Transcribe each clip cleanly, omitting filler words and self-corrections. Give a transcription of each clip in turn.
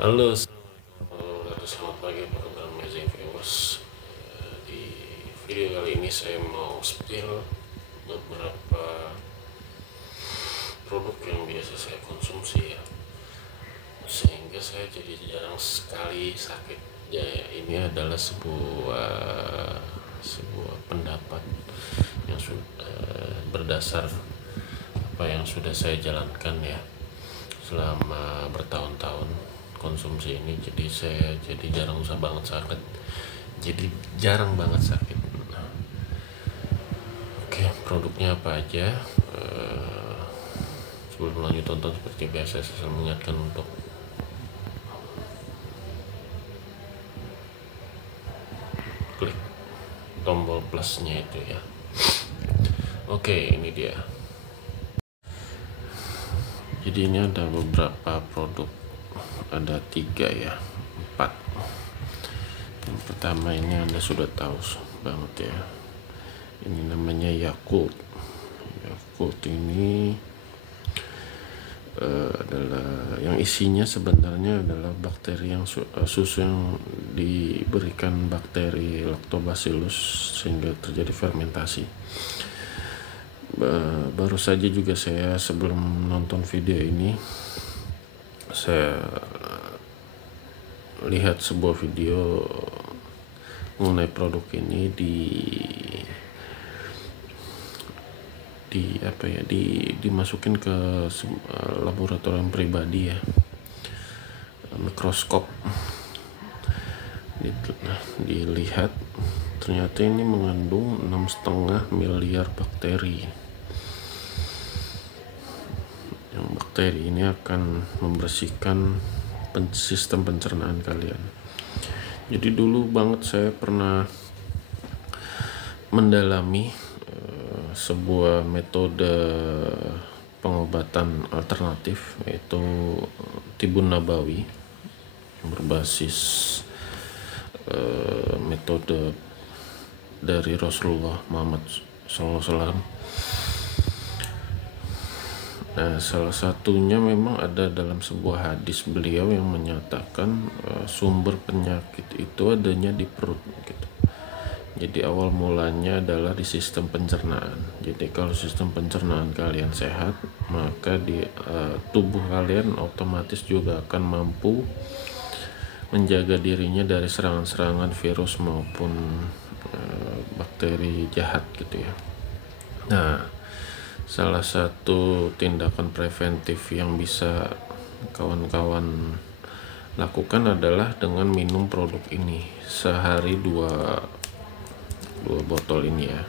Halo, selamat pagi para amazing viewers. Di video kali ini saya mau spill beberapa produk yang biasa saya konsumsi ya, sehingga saya jadi jarang sekali sakit. Ya, ini adalah sebuah pendapat yang sudah berdasar apa yang sudah saya jalankan ya selama bertahun-tahun konsumsi ini. Jadi saya jarang banget sakit. Nah, oke, produknya apa aja? Sebelum lanjut tonton, seperti biasa saya selalu mengingatkan untuk klik tombol plusnya itu ya. Oke, ini dia. Jadi ini ada beberapa produk, ada 3 ya, 4. Yang pertama ini Anda sudah tahu banget ya, ini namanya Yakult. Yakult ini adalah yang isinya sebenarnya adalah bakteri yang susu yang diberikan bakteri Lactobacillus sehingga terjadi fermentasi. Baru saja juga saya sebelum nonton video ini saya lihat sebuah video mengenai produk ini dimasukin ke laboratorium pribadi ya, mikroskop. Dilihat ternyata ini mengandung 6,5 miliar bakteri. Yang bakteri ini akan membersihkan sistem pencernaan kalian. Jadi dulu banget saya pernah mendalami sebuah metode pengobatan alternatif, yaitu tibun nabawi, yang berbasis metode dari Rasulullah Muhammad SAW. Nah, salah satunya memang ada dalam sebuah hadis beliau yang menyatakan sumber penyakit itu adanya di perut gitu. Jadi awal mulanya adalah di sistem pencernaan. Jadi kalau sistem pencernaan kalian sehat, maka di tubuh kalian otomatis juga akan mampu menjaga dirinya dari serangan-serangan virus maupun bakteri jahat gitu ya. Nah, salah satu tindakan preventif yang bisa kawan-kawan lakukan adalah dengan minum produk ini sehari 2 botol ini ya.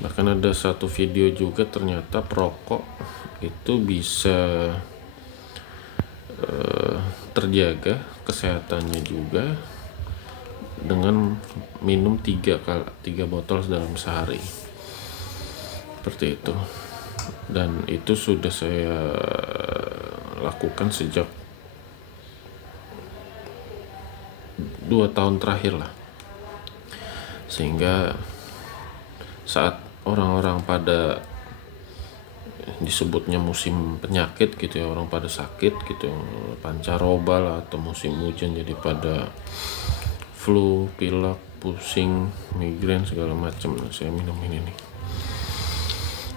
Bahkan ada satu video juga ternyata perokok itu bisa terjaga kesehatannya juga dengan minum 3 botol dalam sehari, seperti itu. Dan itu sudah saya lakukan sejak 2 tahun terakhir lah, sehingga saat orang-orang pada disebutnya musim penyakit gitu ya, orang pada sakit gitu, pancaroba lah, atau musim hujan jadi pada flu, pilek, pusing, migrain segala macam, saya minum ini nih,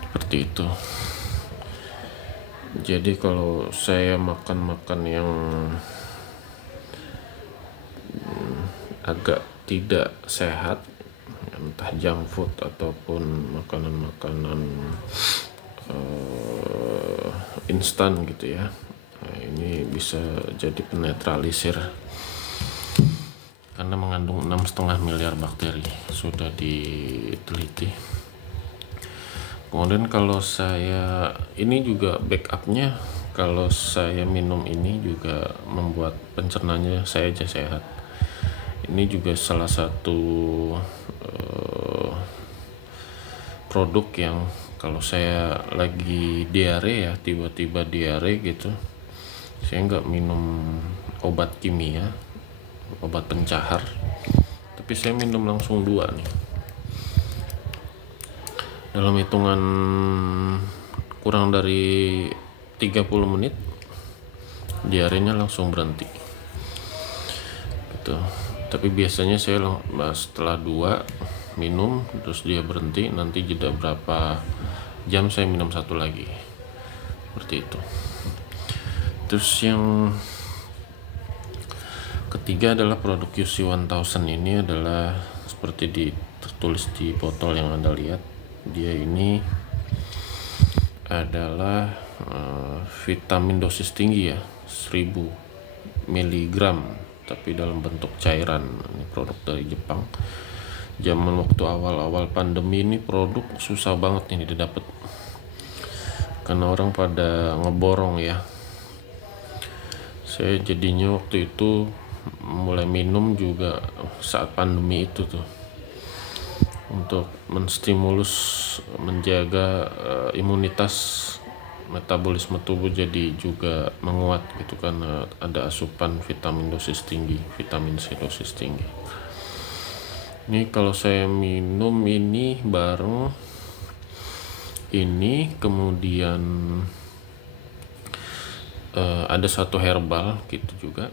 seperti itu. Jadi kalau saya makan yang agak tidak sehat, entah junk food ataupun makanan-makanan instan gitu ya, nah, ini bisa jadi penetralisir karena mengandung 6,5 miliar bakteri, sudah diteliti. Kemudian kalau saya ini juga backupnya, kalau saya minum ini juga membuat pencernaannya saya aja sehat. Ini juga salah satu produk yang kalau saya lagi diare ya, tiba-tiba diare gitu, saya nggak minum obat kimia, obat pencahar, tapi saya minum langsung 2 nih. Dalam hitungan kurang dari 30 menit diarenya langsung berhenti gitu. Tapi biasanya saya setelah 2 minum terus dia berhenti, nanti jeda berapa jam saya minum satu lagi, seperti itu. Terus yang ketiga adalah produk UC 1000. Ini adalah seperti tertulis di botol yang Anda lihat. Dia ini adalah vitamin dosis tinggi ya, 1000 mg, tapi dalam bentuk cairan. Ini produk dari Jepang. Zaman waktu awal-awal pandemi ini produk susah banget ini didapat, karena orang pada ngeborong ya. Saya jadinya waktu itu mulai minum juga saat pandemi itu tuh, untuk menstimulus, menjaga imunitas, metabolisme tubuh jadi juga menguat gitu, karena ada asupan vitamin dosis tinggi, vitamin C dosis tinggi. Ini kalau saya minum ini bareng ini, kemudian ada satu herbal gitu juga.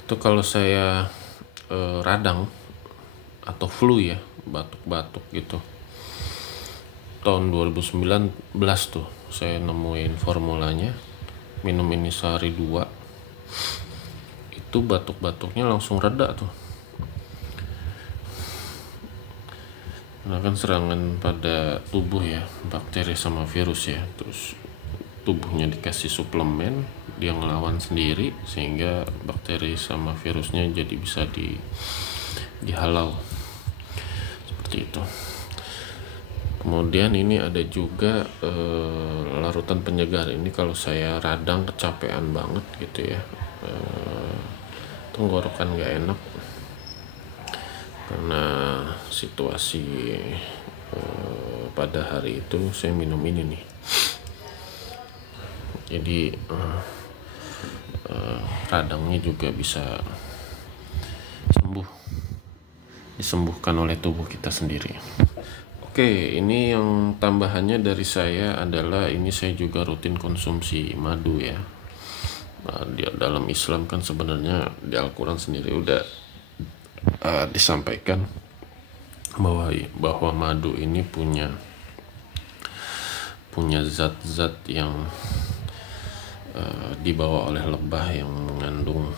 Itu kalau saya radang atau flu ya, batuk-batuk gitu, tahun 2019 tuh saya nemuin formulanya, minum ini sehari 2, itu batuk-batuknya langsung reda tuh. Nah kan serangan pada tubuh ya, bakteri sama virus ya, terus tubuhnya dikasih suplemen, dia ngelawan sendiri sehingga bakteri sama virusnya jadi bisa dihalau, seperti itu. Kemudian ini ada juga larutan penyegar. Ini kalau saya radang kecapean banget gitu ya, tenggorokan gak enak karena situasi pada hari itu, saya minum ini nih. Jadi radangnya juga bisa disembuhkan oleh tubuh kita sendiri. Oke, ini yang tambahannya dari saya adalah ini saya juga rutin konsumsi madu ya. Nah, di dalam Islam kan sebenarnya di Al-Quran sendiri udah disampaikan bahwa madu ini punya zat-zat yang dibawa oleh lebah yang mengandung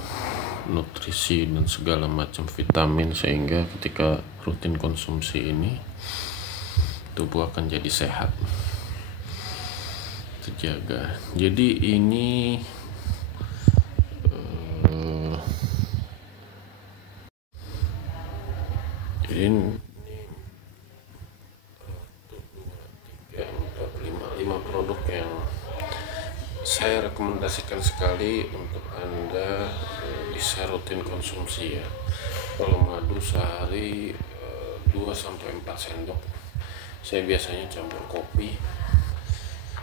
nutrisi dan segala macam vitamin, sehingga ketika rutin konsumsi ini tubuh akan jadi sehat, terjaga. Jadi ini ini 5 produk yang saya rekomendasikan sekali untuk Anda bisa rutin konsumsi ya. Kalau madu sehari 2-4 sendok. Saya biasanya campur kopi.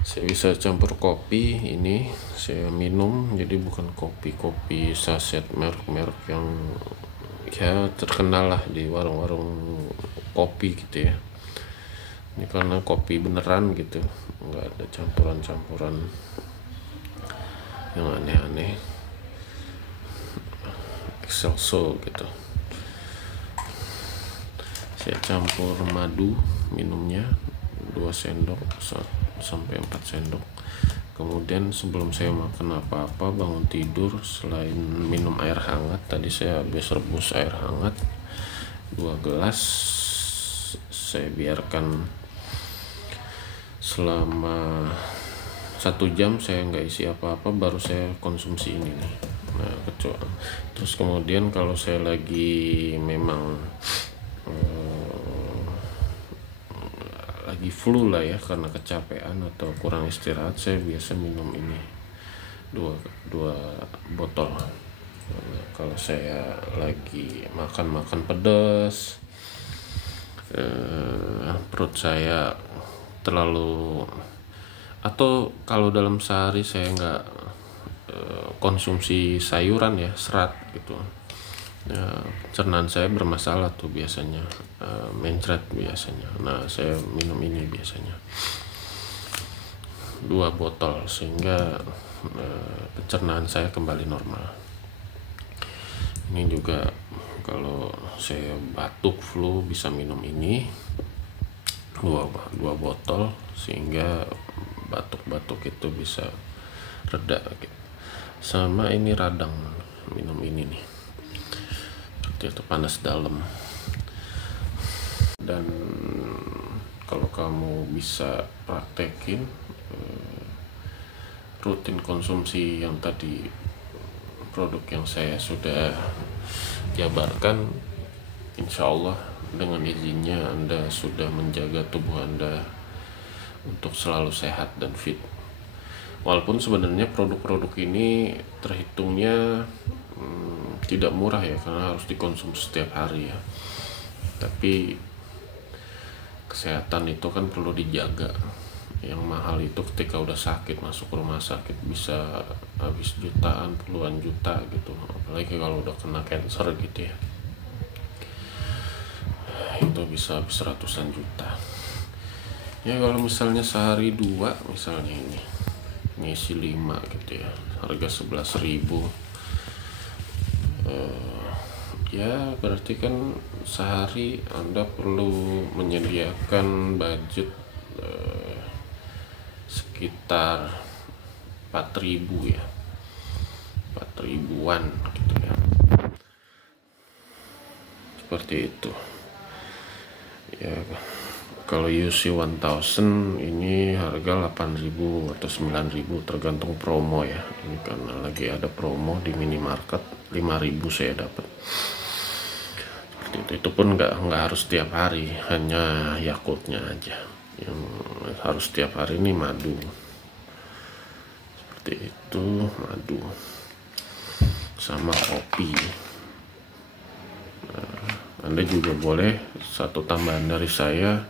Saya bisa campur kopi, ini saya minum, jadi bukan kopi saset merek-merek yang ya terkenal lah di warung-warung kopi gitu ya. Ini karena kopi beneran gitu, nggak ada campuran-campuran yang aneh-aneh, excelso gitu. Saya campur madu minumnya 2 sendok sampai 4 sendok. Kemudian sebelum saya makan apa-apa, bangun tidur, selain minum air hangat, tadi saya habis rebus air hangat 2 gelas, saya biarkan selama 1 jam, saya nggak isi apa-apa, baru saya konsumsi ini nih. Nah, terus kemudian kalau saya lagi memang lagi flu lah ya, karena kecapean atau kurang istirahat, saya biasa minum ini 2 botol. Kalau saya lagi makan pedas, perut saya terlalu, atau kalau dalam sehari saya nggak konsumsi sayuran ya, serat gitu ya, cernaan saya bermasalah tuh biasanya, mencret biasanya. Nah saya minum ini biasanya 2 botol, sehingga pencernaan saya kembali normal. Ini juga kalau saya batuk flu bisa minum ini dua botol sehingga batuk-batuk itu bisa reda gitu. Sama ini radang, minum ini nih seperti itu, panas dalam. Dan kalau kamu bisa praktekin rutin konsumsi yang tadi produk yang saya sudah jabarkan, insya Allah dengan izinnya Anda sudah menjaga tubuh Anda untuk selalu sehat dan fit. Walaupun sebenarnya produk-produk ini terhitungnya tidak murah ya, karena harus dikonsumsi setiap hari ya. Tapi kesehatan itu kan perlu dijaga. Yang mahal itu ketika udah sakit, masuk rumah sakit bisa habis jutaan, puluhan juta gitu, apalagi kalau udah kena cancer gitu ya, itu bisa habis ratusan juta. Ya kalau misalnya sehari dua, misalnya ini ngisi 5 gitu ya, harga 11.000, ya berarti kan sehari Anda perlu menyediakan budget sekitar 4.000 ya, 4.000-an gitu ya, seperti itu ya. Kalau UC 1000 ini harga 8.000 atau 9.000 tergantung promo ya. Ini karena lagi ada promo di minimarket, 5.000 saya dapat. Seperti itu pun nggak harus tiap hari, hanya Yakultnya aja. Yang harus tiap hari ini madu. Seperti itu, madu sama kopi. Anda juga boleh, satu tambahan dari saya,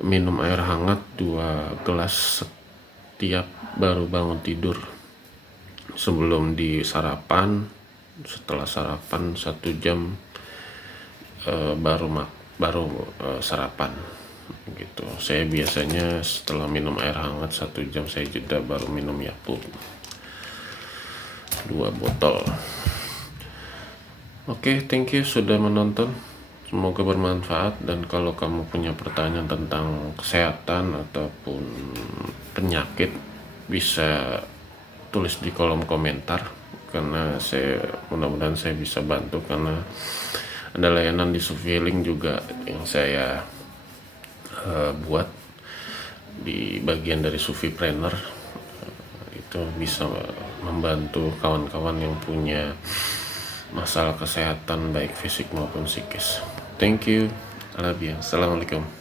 minum air hangat 2 gelas setiap baru bangun tidur, sebelum di sarapan, setelah sarapan 1 jam baru sarapan gitu. Saya biasanya setelah minum air hangat 1 jam saya jeda baru minum Yakult 2 botol. Oke, thank you sudah menonton. Semoga bermanfaat, dan kalau kamu punya pertanyaan tentang kesehatan ataupun penyakit bisa tulis di kolom komentar, karena mudah-mudahan saya bisa bantu, karena ada layanan di Sufi Healing juga yang saya buat di bagian dari Sufipreneur, itu bisa membantu kawan-kawan yang punya masalah kesehatan baik fisik maupun psikis. Thank you. I love you. Assalamualaikum.